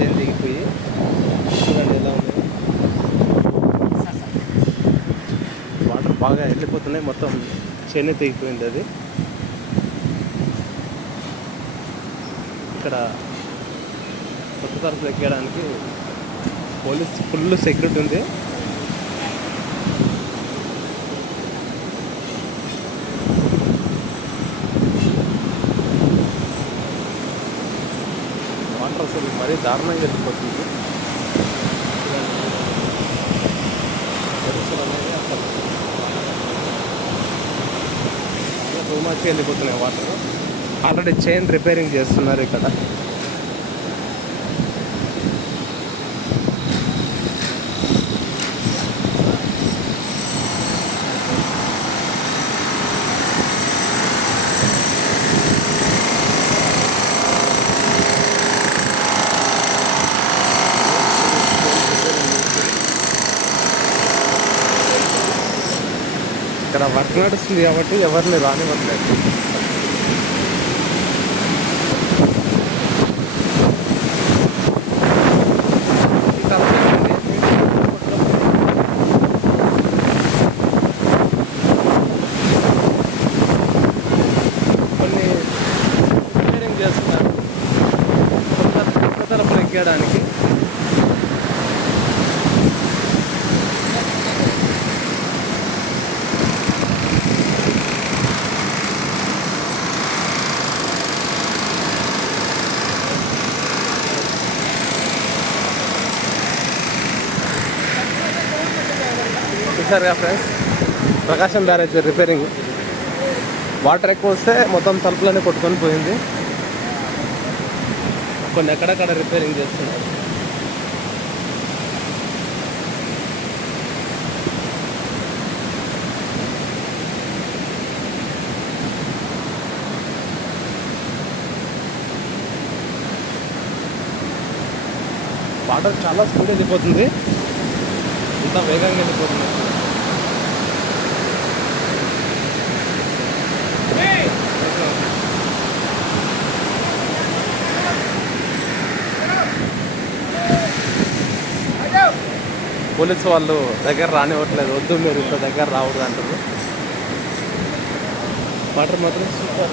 Chain దిగిపోయి చూడండి ఎలా ఉంది. వాటర్ బాగా వెళ్ళిపోతున్నాయి మొత్తం చైన్ దిగిపోయింది అది. ఇక్కడ కొత్త తరఫు ఎక్కడానికి పోలీస్ ఫుల్ సెక్యూరిటీ ఉంది. దారుణంగా వెళ్ళిపోతుంది. పరిస్థితులు వెళ్ళిపోతున్నాయి వాటర్. ఆల్రెడీ చైన్ రిపేరింగ్ చేస్తున్నారు ఇక్కడ. ఇక్కడ వర్క్ నడుస్తుంది కాబట్టి ఎవరిని రానివ్వట్లేదు. కొన్ని చేస్తున్నారు. కొత్త ఎక్కడానికి. చూసారుగా friends Prakasam barrage repairing water ఎక్కువ వస్తే మొత్తం తలుపులన్నీ కొట్టుకొని పోయింది. కొన్ని ఎక్కడెక్కడ రిపేరింగ్ చేస్తున్నారు. వాటర్ చాలా స్పీడ్ వెళ్ళిపోతుంది. ఇంత వేగంగా వెళ్ళిపోతుంది. పోలీసు వాళ్ళు దగ్గర రానివ్వట్లేదు. వద్దు మీరు ఇంత దగ్గర రావద్దు అంటారు వాటర్ మాత్రం సూపర్.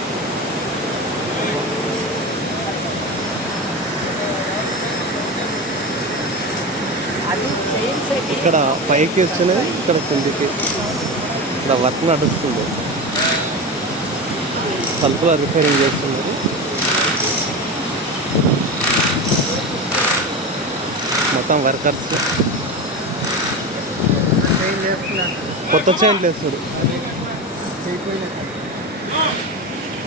ఇక్కడ పైకి వచ్చినాయి ఇక్కడ కిందికి. ఇక్కడ వర్క్ నడుస్తుంది. తలుపుల రిపేరింగ్ చేస్తున్నారు. మొత్తం వర్కర్స్. కొత్త చైన్ వేస్తాడు.